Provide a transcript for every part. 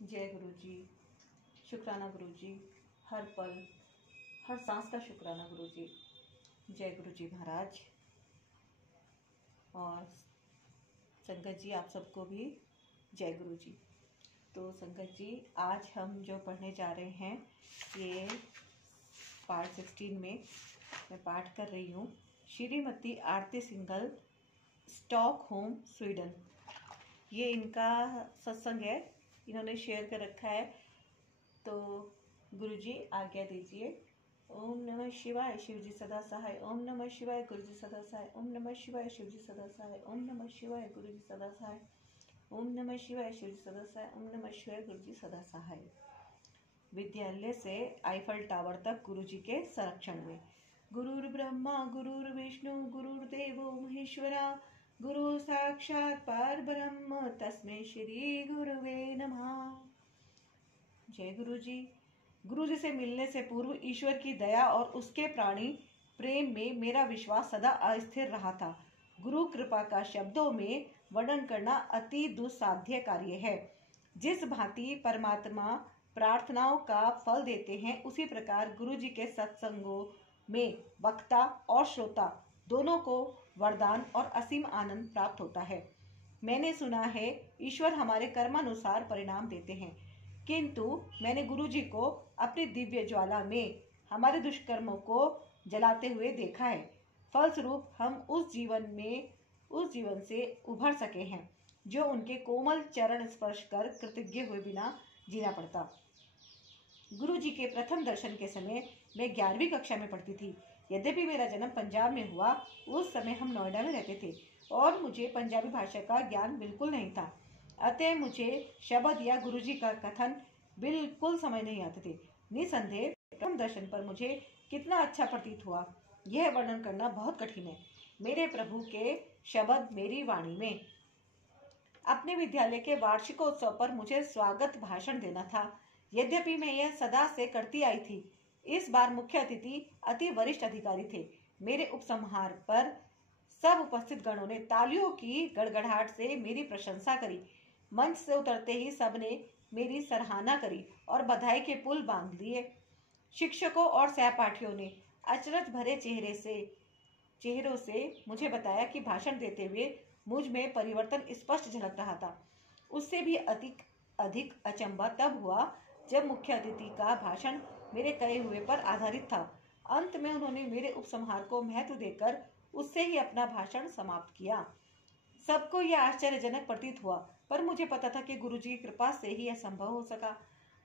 जय गुरु जी। शुक्राना गुरु जी। हर पल हर सांस का शुक्राना गुरु जी। जय गुरु जी महाराज। और संगत जी आप सबको भी जय गुरु जी। तो संगत जी आज हम जो पढ़ने जा रहे हैं ये पार्ट 16 में मैं पाठ कर रही हूँ श्रीमती आरती सिंघल, स्टॉकहोम स्वीडन। ये इनका सत्संग है, इन्होंने शेयर कर रखा है। तो गुरुजी आज्ञा दीजिए। ओम नमः शिवाय, शिव जी सदा सहाय। ओम नमः शिवाय, गुरु जी सदा सहाय। ओम नमः शिवाय, शिव जी सदा सहाय। ओम नमः शिवाय, गुरु जी सदा सहाय। ओम नमः शिवाय, शिव जी सदा सहाय। ओम नमः शिवाय, गुरु जी सदा सहाय। विद्यालय से आईफल टावर तक गुरु जी के संरक्षण में। गुरुर् ब्रह्मा गुरुर् विष्णु गुरुर्देवो महेश्वरा, गुरु साक्षात परब्रह्म तस्मै श्री गुरुवे नमः। जय गुरु जी। गुरु जी से मिलने से पूर्व ईश्वर की दया और उसके प्राणी प्रेम में मेरा विश्वास सदा अस्थिर रहा था। गुरु कृपा का शब्दों में वर्णन करना अति दुस्साध्य कार्य है। जिस भांति परमात्मा प्रार्थनाओं का फल देते हैं, उसी प्रकार गुरु जी के सत्संगों में वक्ता और श्रोता दोनों को वरदान और असीम आनंद प्राप्त होता है। मैंने सुना है ईश्वर हमारे कर्मानुसार परिणाम देते हैं, किंतु मैंने गुरु जी को अपनी दिव्य ज्वाला में हमारे दुष्कर्मों को जलाते हुए देखा है। फलस्वरूप हम उस जीवन से उभर सके हैं जो उनके कोमल चरण स्पर्श कर कृतज्ञ हुए बिना जीना पड़ता। गुरु जी के प्रथम दर्शन के समय मैं 11वीं कक्षा में पढ़ती थी। यद्यपि मेरा जन्म पंजाब में हुआ, उस समय हम नोएडा में रहते थे और मुझे पंजाबी भाषा का ज्ञान बिल्कुल नहीं था। अतः मुझे शब्द या गुरु जी का कथन बिल्कुल समझ नहीं आते थे। निसंदेह प्रथम दर्शन पर मुझे कितना अच्छा प्रतीत हुआ, यह वर्णन करना बहुत कठिन है। मेरे प्रभु के शब्द मेरी वाणी में। अपने विद्यालय के वार्षिकोत्सव पर मुझे स्वागत भाषण देना था। यद्यपि मैं यह सदा से करती आई थी, इस बार मुख्य अतिथि अति वरिष्ठ अधिकारी थे। मेरे उपसंहार पर सब उपस्थित गणों ने तालियों की गड़गड़ाहट से मेरी प्रशंसा करी। मंच से उतरते ही सबने मेरी सराहना करी और बधाई के पुल बांध लिए। शिक्षकों और सहपाठियों ने अचरज भरे चेहरों से मुझे बताया कि भाषण देते हुए मुझ में परिवर्तन स्पष्ट झलक रहा था। उससे भी अधिक अचंभा तब हुआ जब मुख्य अतिथि का भाषण मेरे कहे हुए पर आधारित था। अंत में उन्होंने मेरे उपसंहार को महत्व देकर उससे ही अपना भाषण समाप्त किया। सबको यह आश्चर्यजनक प्रतीत हुआ, पर मुझे पता था कि गुरु जी की कृपा से ही यह संभव हो सका।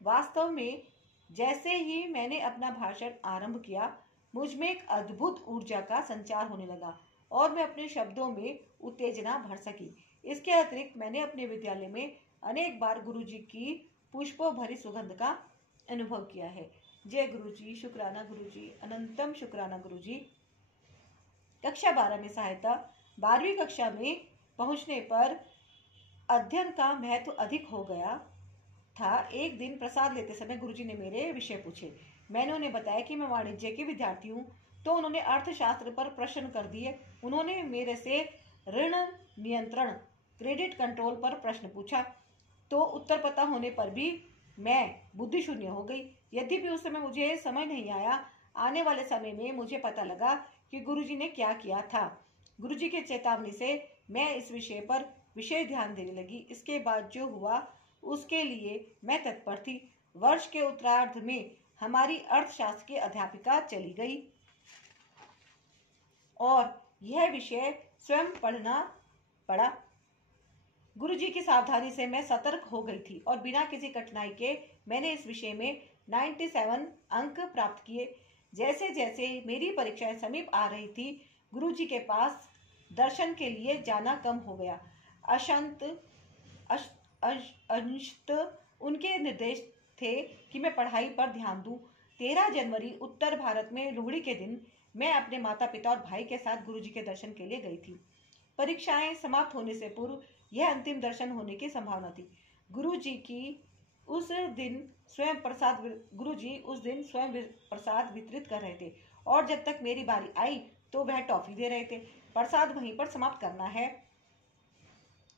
वास्तव में जैसे ही मैंने अपना भाषण आरंभ किया, मुझ में एक अद्भुत ऊर्जा का संचार होने लगा और मैं अपने शब्दों में उत्तेजना भर सकी। इसके अतिरिक्त मैंने अपने विद्यालय में अनेक बार गुरु जी की पुष्पों भरी सुगंध का अनुभव किया है। जय गुरु जी। शुक्राना गुरु जी। अनंतम शुक्राना गुरु जी। कक्षा 12 में सहायता। 12वीं कक्षा में पहुंचने पर अध्ययन का महत्व अधिक हो गया था। एक दिन प्रसाद लेते समय गुरुजी ने मेरे विषय पूछे। मैंने उन्हें बताया कि मैं वाणिज्य की विद्यार्थी हूँ, तो उन्होंने अर्थशास्त्र पर प्रश्न कर दिए। उन्होंने मेरे से ऋण नियंत्रण, क्रेडिट कंट्रोल पर प्रश्न पूछा, तो उत्तर पता होने पर भी मैं बुद्धि शून्य हो गई। यद्यपि उस समय मुझे समझ नहीं आया, आने वाले समय में मुझे पता लगा कि गुरुजी ने क्या किया था। गुरुजी के चेतावनी से मैं इस विषय पर विशेष ध्यान देने लगी। इसके बाद जो हुआ उसके लिए मैं तत्पर थी। वर्ष के उत्तरार्ध में हमारी अर्थशास्त्र की अध्यापिका चली गई और यह विषय स्वयं पढ़ना पड़ा। गुरुजी की सावधानी से मैं सतर्क हो गई थी और बिना किसी कठिनाई के मैंने इस विषय में 97 अंक प्राप्त किए। जैसे जैसे मेरी परीक्षाएं समीप आ रही थी, गुरुजी के पास दर्शन के लिए जाना कम हो गया। अंशत उनके निर्देश थे कि मैं पढ़ाई पर ध्यान दूं। 13 जनवरी उत्तर भारत में लोहड़ी के दिन मैं अपने माता पिता और भाई के साथ गुरुजी के दर्शन के लिए गई थी। परीक्षाएं समाप्त होने से पूर्व यह अंतिम दर्शन होने की संभावना थी। गुरुजी उस दिन स्वयं प्रसाद वितरित कर रहे थे और जब तक मेरी बारी आई तो वह टॉफी दे रहे थे। प्रसाद वहीं पर समाप्त करना है,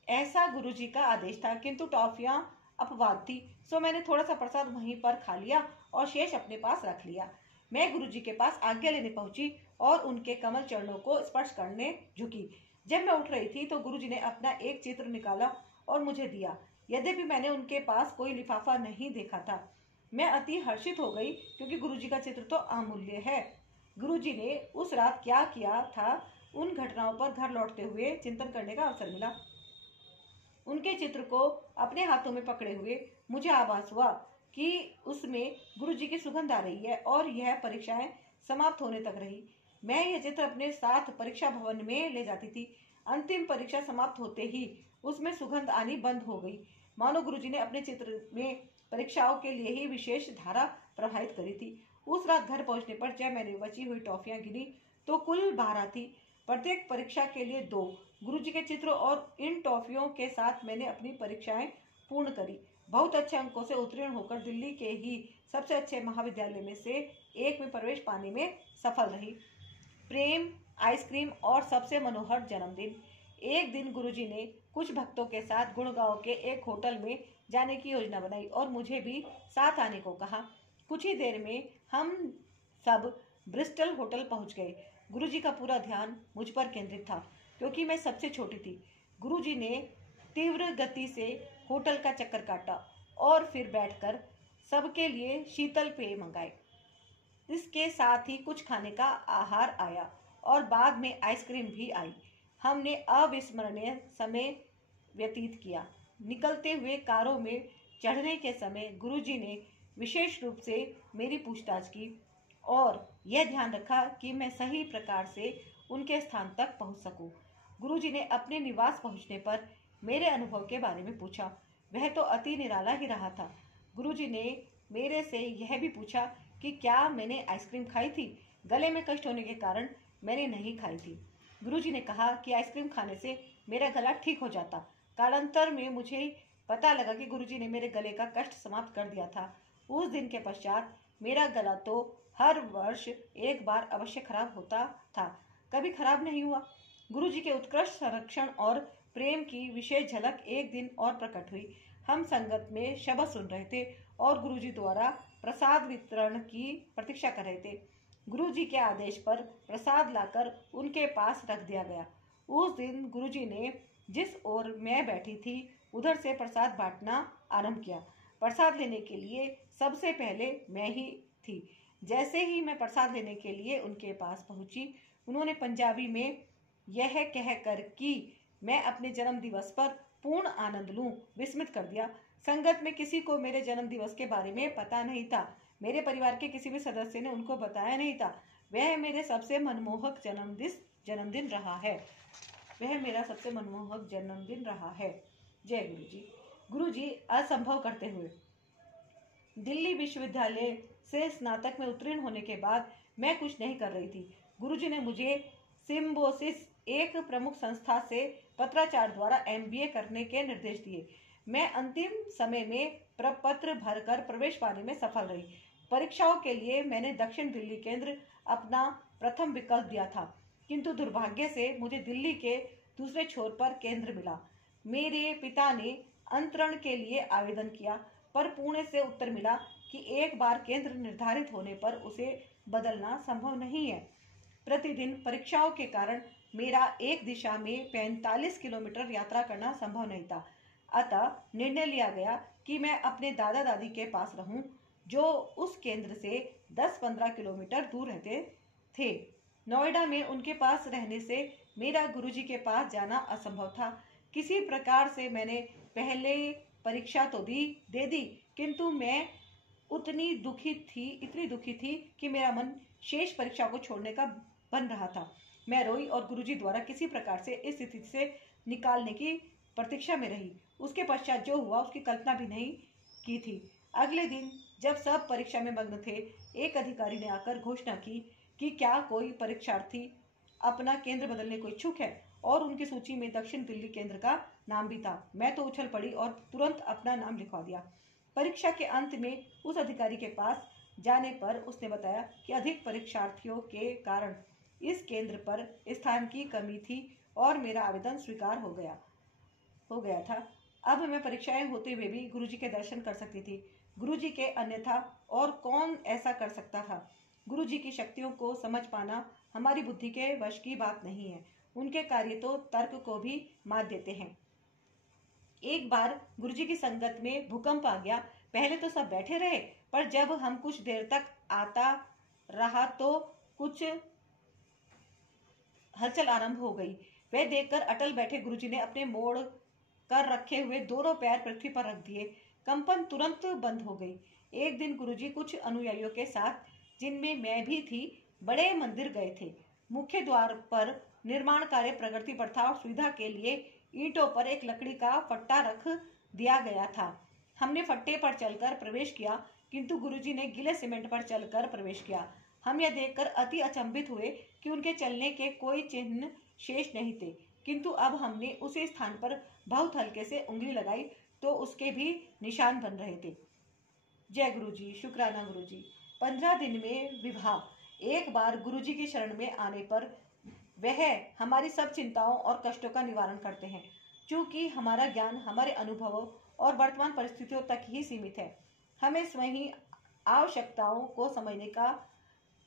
ऐसा गुरुजी का आदेश था, किंतु टॉफियां अपवाद थी, सो मैंने थोड़ा सा प्रसाद वहीं पर खा लिया और शेष अपने पास रख लिया। मैं गुरुजी के पास आज्ञा लेने पहुंची और उनके कमल चरणों को स्पर्श करने झुकी। जब मैं उठ रही थी तो गुरुजी ने अपना एक चित्र निकाला और मुझे दिया। यद्यपि मैंने उनके पास कोई लिफाफा नहीं देखा था, मैं अति हर्षित हो गई, क्योंकि गुरुजी का चित्र तो अमूल्य है। गुरुजी ने उस रात क्या किया था, उन घटनाओं पर घर लौटते हुए चिंतन करने का अवसर मिला। उनके चित्र को अपने हाथों में पकड़े हुए मुझे आभास हुआ कि उसमें गुरुजी की सुगंध आ रही है और यह परीक्षाएं समाप्त होने तक रही। मैं यह चित्र अपने साथ परीक्षा भवन में ले जाती थी। अंतिम परीक्षा समाप्त होते ही उसमें सुगंध आनी बंद हो गई, मानो गुरुजी ने अपने चित्र में परीक्षाओं के लिए ही विशेष धारा प्रवाहित करी थी। उस रात घर पहुंचने पर जब मैंने बची हुई टॉफियां गिनी तो कुल 12 थी। प्रत्येक परीक्षा के लिए 2 गुरुजी के चित्र, और इन टॉफियों के साथ मैंने अपनी परीक्षाएं पूर्ण करी। बहुत अच्छे अंकों से उत्तीर्ण होकर दिल्ली के ही सबसे अच्छे महाविद्यालय में से एक में प्रवेश पाने में सफल रही। प्रेम, आइसक्रीम और सबसे मनोहर जन्मदिन। एक दिन गुरुजी ने कुछ भक्तों के साथ गुड़गांव के एक होटल में जाने की योजना बनाई और मुझे भी साथ आने को कहा। कुछ ही देर में हम सब ब्रिस्टल होटल पहुंच गए। गुरुजी का पूरा ध्यान मुझ पर केंद्रित था, क्योंकि मैं सबसे छोटी थी। गुरुजी ने तीव्र गति से होटल का चक्कर काटा और फिर बैठकर सबके लिए शीतल पेय मंगाए। इसके साथ ही कुछ खाने का आहार आया और बाद में आइसक्रीम भी आई। हमने अविस्मरणीय समय व्यतीत किया। निकलते हुए कारों में चढ़ने के समय गुरुजी ने विशेष रूप से मेरी पूछताछ की और यह ध्यान रखा कि मैं सही प्रकार से उनके स्थान तक पहुंच सकूं। गुरुजी ने अपने निवास पहुंचने पर मेरे अनुभव के बारे में पूछा। वह तो अति निराला ही रहा था। गुरुजी ने मेरे से यह भी पूछा कि क्या मैंने आइसक्रीम खाई थी। गले में कष्ट होने के कारण मैंने नहीं खाई थी। गुरुजी ने कहा कि आइसक्रीम खाने से मेरा गला ठीक हो जाता। कालांतर में मुझे पता लगा कि गुरुजी ने मेरे गले का कष्ट समाप्त कर दिया था। उस दिन के पश्चात मेरा गला तो हर वर्ष एक बार अवश्य खराब होता था, कभी खराब नहीं हुआ। गुरुजी के उत्कृष्ट संरक्षण और प्रेम की विशेष झलक एक दिन और प्रकट हुई। हम संगत में शब्द सुन रहे थे और गुरुजी द्वारा प्रसाद वितरण की प्रतीक्षा कर रहे थे। गुरुजी के आदेश पर प्रसाद लाकर उनके पास रख दिया गया। उस दिन गुरुजी ने जिस ओर मैं बैठी थी उधर से प्रसाद बांटना आरंभ किया। प्रसाद लेने के लिए सबसे पहले मैं ही थी। जैसे ही मैं प्रसाद लेने के लिए उनके पास पहुंची, उन्होंने पंजाबी में यह कहकर कि मैं अपने जन्म दिवस पर पूर्ण आनंद लूं, विस्मित कर दिया। संगत में किसी को मेरे जन्म दिवस के बारे में पता नहीं था। मेरे परिवार के किसी भी सदस्य ने उनको बताया नहीं था। वह मेरे सबसे मनमोहक जन्मदिन रहा है। वह मेरा सबसे मनमोहक जन्मदिन रहा है। जय गुरुजी। गुरुजी असंभव करते हुए। दिल्ली विश्वविद्यालय से स्नातक में उत्तीर्ण होने के बाद मैं कुछ नहीं कर रही थी। गुरुजी ने मुझे सिम्बोसिस, एक प्रमुख संस्था से पत्राचार द्वारा MBA करने के निर्देश दिए। मैं अंतिम समय में प्रपत्र भरकर प्रवेश पाने में सफल रही। परीक्षाओं के लिए मैंने दक्षिण दिल्ली केंद्र अपना प्रथम विकल्प दिया था, किंतु दुर्भाग्य से मुझे दिल्ली के दूसरे छोर पर केंद्र मिला। मेरे पिता ने अंतरण के लिए आवेदन किया, पर पुणे से उत्तर मिला कि एक बार केंद्र निर्धारित होने पर उसे बदलना संभव नहीं है। प्रतिदिन परीक्षाओं के कारण मेरा एक दिशा में 45 किलोमीटर यात्रा करना संभव नहीं था। अतः निर्णय लिया कि कि मैं अपने दादा दादी के पास रहूं, जो उस केंद्र से 10-15 किलोमीटर दूर रहते थे। नोएडा में उनके पास रहने से मेरा गुरुजी के पास जाना असंभव था। किसी प्रकार से मैंने पहले परीक्षा तो दे दी, किंतु मैं इतनी दुखी थी कि मेरा मन शेष परीक्षा को छोड़ने का बन रहा था। मैं रोई और गुरुजी द्वारा किसी प्रकार से इस स्थिति से निकालने की प्रतीक्षा में रही। उसके पश्चात जो हुआ उसकी कल्पना भी नहीं की थी। अगले दिन जब सब परीक्षा में मग्न थे, एक अधिकारी ने आकर घोषणा की कि क्या कोई परीक्षार्थी अपना केंद्र बदलने को इच्छुक है, और उनकी सूची में दक्षिण दिल्ली केंद्र का नाम भी था। मैं तो उछल पड़ी और तुरंत अपना नाम लिखवा दिया। परीक्षा के अंत में उस अधिकारी के पास जाने पर उसने बताया कि अधिक परीक्षार्थियों के कारण इस केंद्र पर स्थान की कमी थी और मेरा आवेदन स्वीकार हो गया था। अब मैं परीक्षाएं होते हुए भी गुरुजी के दर्शन कर सकती थी। गुरुजी के अन्यथा और कौन ऐसा कर सकता था। गुरुजी की शक्तियों को समझ पाना हमारी बुद्धि के वश की बात नहीं है। उनके कार्य तो तर्क को भी मात देते हैं। एक बार गुरुजी की संगत में भूकंप आ गया। पहले तो सब बैठे रहे, पर जब हम कुछ देर तक आता रहा तो कुछ हलचल आरंभ हो गई। वह देखकर अटल बैठे गुरुजी ने अपने मोड़ कर रखे हुए दोनों पैर पृथ्वी पर रख दिए। कंपन तुरंत बंद हो गई। एक दिन गुरुजी कुछ अनुयायियों के साथ, जिनमें मैं भी थी, बड़े मंदिर गए थे। मुख्य द्वार पर निर्माण कार्य प्रगति पर था और सुविधा के लिए ईंटों पर एक लकड़ी का फट्टा रख दिया गया था। हमने फट्टे पर चलकर प्रवेश किया, किंतु गुरुजी ने गीले सीमेंट पर चलकर प्रवेश किया। हम यह देखकर अति अचंभित हुए कि उनके चलने के कोई चिन्ह शेष नहीं थे, किंतु अब हमने उसी स्थान पर बहुत हल्के से उंगली लगाई तो उसके भी निशान बन रहे थे। जय गुरुजी, शुक्राना गुरुजी। 15 दिन में विवाह। एक बार गुरुजी की शरण में आने पर वह हमारी सब चिंताओं और कष्टों का निवारण करते हैं। क्योंकि हमारा ज्ञान हमारे अनुभवों और वर्तमान परिस्थितियों तक ही सीमित है, हमें स्वयं आवश्यकताओं को समझने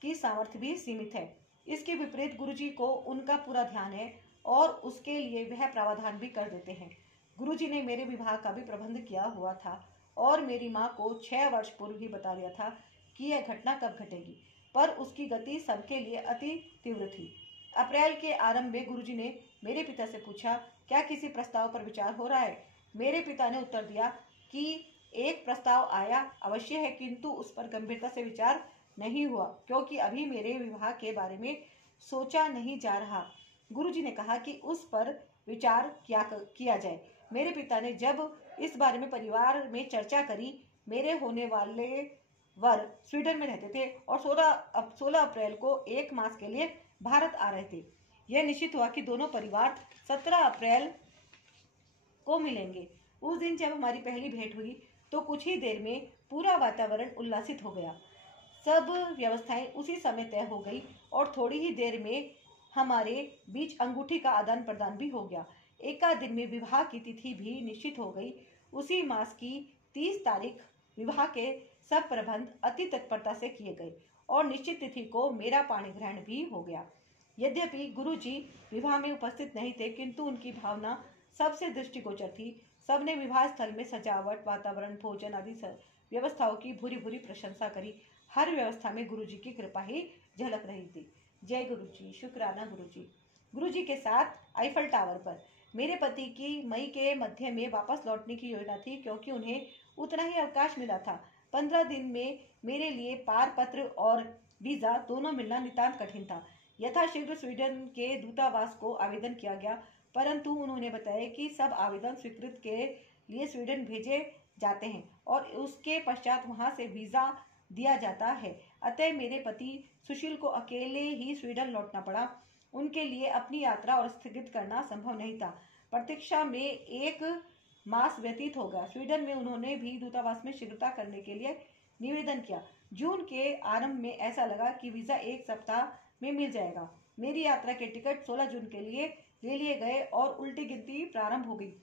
की सामर्थ्य भी सीमित है। इसके विपरीत गुरुजी को उनका पूरा ध्यान है और उसके लिए वह प्रावधान भी कर देते हैं। गुरुजी ने मेरे विवाह का भी प्रबंध किया हुआ था और मेरी माँ को 6 वर्ष पूर्व ही बता दिया था कि यह घटना कब घटेगी, पर उसकी गति सबके लिए अति तीव्र थी। अप्रैल के आरंभ में गुरुजी ने मेरे पिता से पूछा, क्या किसी प्रस्ताव पर विचार हो रहा है? मेरे पिता ने उत्तर दिया कि एक प्रस्ताव आया अवश्य है, किंतु उस पर गंभीरता से विचार नहीं हुआ, क्योंकि अभी मेरे विवाह के बारे में सोचा नहीं जा रहा। गुरुजी ने कहा कि उस पर विचार किया जाए। मेरे पिता ने जब इस बारे में परिवार में चर्चा करी, मेरे होने वाले वर स्वीडन में रहते थे और 16 अप्रैल को 1 मास के लिए भारत आ रहे थे। यह निश्चित हुआ कि दोनों परिवार 17 अप्रैल को मिलेंगे। उस दिन जब हमारी पहली भेंट हुई तो कुछ ही देर में पूरा वातावरण उल्लासित हो गया। सब व्यवस्थाएं उसी समय तय हो गई और थोड़ी ही देर में हमारे बीच अंगूठी का आदान प्रदान भी हो गया। एकाध दिन में विवाह की तिथि भी निश्चित हो गई। उसी मास की 30 तारीख विवाह के सब प्रबंध अति तत्परता से किए गए और निश्चित तिथि को मेरा पाणी ग्रहण भी हो गया। यद्यपि गुरुजी विवाह में उपस्थित नहीं थे, किंतु उनकी भावना सबसे दृष्टिगोचर थी। सबने विवाह स्थल में सजावट, वातावरण, भोजन आदि व्यवस्थाओं की भूरी भूरी प्रशंसा करी। हर व्यवस्था में गुरुजी की कृपा ही झलक रही थी। जय गुरुजी, शुक्राना गुरुजी। गुरुजी के साथ आईफल टावर पर मेरे पति की मई के मध्य में वापस लौटने की योजना थी, क्योंकि उन्हें उतना ही अवकाश मिला था। 15 दिन में मेरे लिए पार पत्र और वीजा दोनों मिलना नितांत कठिन था। यथाशीघ्र स्वीडन के दूतावास को आवेदन किया गया, परंतु उन्होंने बताया कि सब आवेदन स्वीकृत के लिए स्वीडन भेजे जाते हैं और उसके पश्चात वहां से वीजा दिया जाता है। अतः मेरे पति सुशील को अकेले ही स्वीडन लौटना पड़ा। उनके लिए अपनी यात्रा और स्थगित करना संभव नहीं था। प्रतीक्षा में 1 मास व्यतीत हो गया। स्वीडन में उन्होंने भी दूतावास में शीघ्रता करने के लिए निवेदन किया। जून के आरंभ में ऐसा लगा कि वीजा 1 सप्ताह में मिल जाएगा। मेरी यात्रा के टिकट 16 जून के लिए ले लिए गए और उल्टी गिनती प्रारंभ हो गई।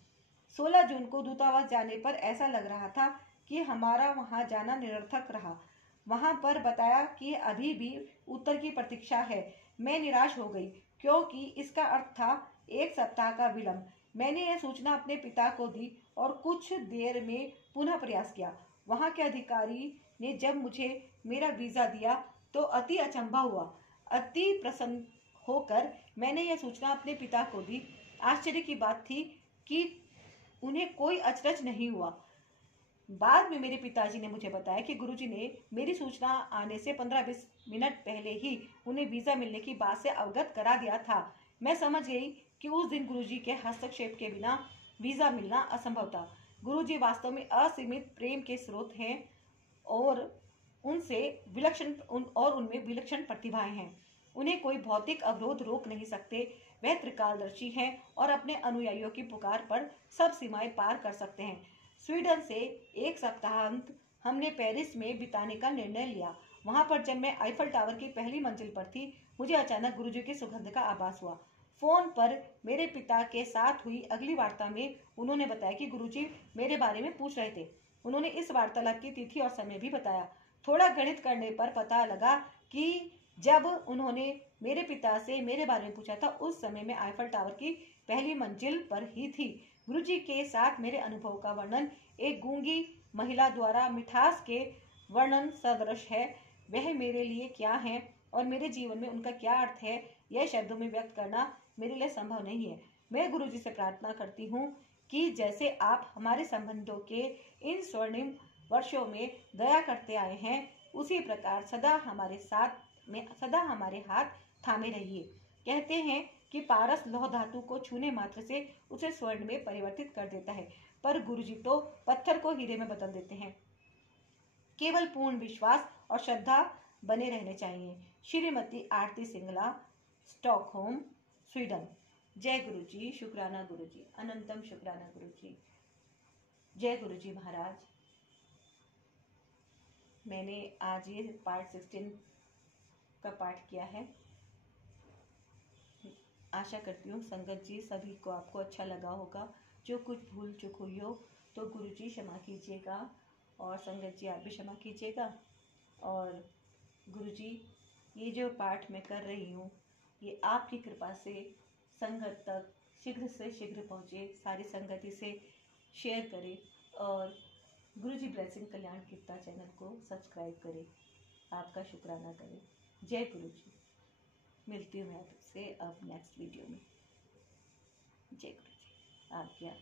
16 जून को दूतावास जाने पर ऐसा लग रहा था कि हमारा वहां जाना निरर्थक रहा। वहां पर बताया कि अभी भी उत्तर की प्रतीक्षा है। मैं निराश हो गई, क्योंकि इसका अर्थ था 1 सप्ताह का विलंब। मैंने यह सूचना अपने पिता को दी और कुछ देर में पुनः प्रयास किया। वहां के अधिकारी ने जब मुझे मेरा वीजा दिया तो अति अचंभा हुआ। अति प्रसन्न होकर मैंने यह सूचना अपने पिता को दी। आश्चर्य की बात थी कि उन्हें कोई अचरज नहीं हुआ। बाद में मेरे पिताजी ने मुझे बताया कि गुरुजी ने मेरी सूचना आने से 15-20 मिनट पहले ही उन्हें वीजा मिलने की बात से अवगत करा दिया था। मैं समझ गई कि उस दिन गुरुजी के हस्तक्षेप के बिना वीजा मिलना असंभव था। गुरुजी वास्तव में असीमित प्रेम के स्रोत हैं और उनमें विलक्षण प्रतिभाएं हैं। उन्हें कोई भौतिक अवरोध रोक नहीं सकते। वह त्रिकालदर्शी हैं और अपने अनुयायियों की पुकार पर सब सीमाएं पार कर सकते हैं। स्वीडन से 1 सप्ताहांत हमने पेरिस में बिताने का निर्णय लिया। वहां पर जब मैं आईफल टावर की पहली मंजिल पर थी, मुझे अचानक गुरुजी की सुगंध का आभास हुआ। फोन पर मेरे पिता के साथ हुई अगली वार्ता में उन्होंने बताया कि गुरुजी मेरे बारे में पूछ रहे थे। उन्होंने इस वार्तालाप की तिथि और समय भी बताया। थोड़ा गणित करने पर पता लगा कि जब उन्होंने मेरे पिता से मेरे बारे में पूछा था उस समय में आईफल टावर की पहली मंजिल पर ही थी। गुरुजी के साथ मेरे अनुभव का वर्णन एक गूंगी महिला द्वारा मिठास के वर्णन सदृश है। वह मेरे लिए क्या है और मेरे जीवन में उनका क्या अर्थ है, यह शब्दों में व्यक्त करना मेरे लिए संभव नहीं है। मैं गुरुजी से प्रार्थना करती हूँ कि जैसे आप हमारे संबंधों के इन स्वर्णिम वर्षों में दया करते आए हैं, उसी प्रकार सदा हमारे हाथ थामे रहिए। कहते हैं कि पारस लौह धातु को छूने मात्र से उसे स्वर्ण में परिवर्तित कर देता है, पर गुरुजी तो पत्थर को हीरे में बदल देते हैं। केवल पूर्ण विश्वास और श्रद्धा बने रहने चाहिए। श्रीमती आरती सिंगला, स्टॉकहोम, स्वीडन। जय गुरुजी, शुक्राना गुरुजी, अनंतम शुक्राना गुरुजी। जय गुरुजी महाराज। मैंने आज ये पार्ट 16 का पाठ किया है। आशा करती हूँ संगत जी सभी को आपको अच्छा लगा होगा। जो कुछ भूल चूक हुई हो तो गुरुजी क्षमा कीजिएगा और संगत जी आप भी क्षमा कीजिएगा। और गुरुजी ये जो पाठ मैं कर रही हूँ ये आपकी कृपा से संगत तक शीघ्र से शीघ्र पहुँचे, सारी संगति से शेयर करें और गुरुजी ब्लेसिंग कल्याण कीर्ता चैनल को सब्सक्राइब करें, आपका शुक्राना करें। जय गुरुजी। मिलती हूँ मैं आपसे अब नेक्स्ट वीडियो में। जय गुरुजी। आज्ञा।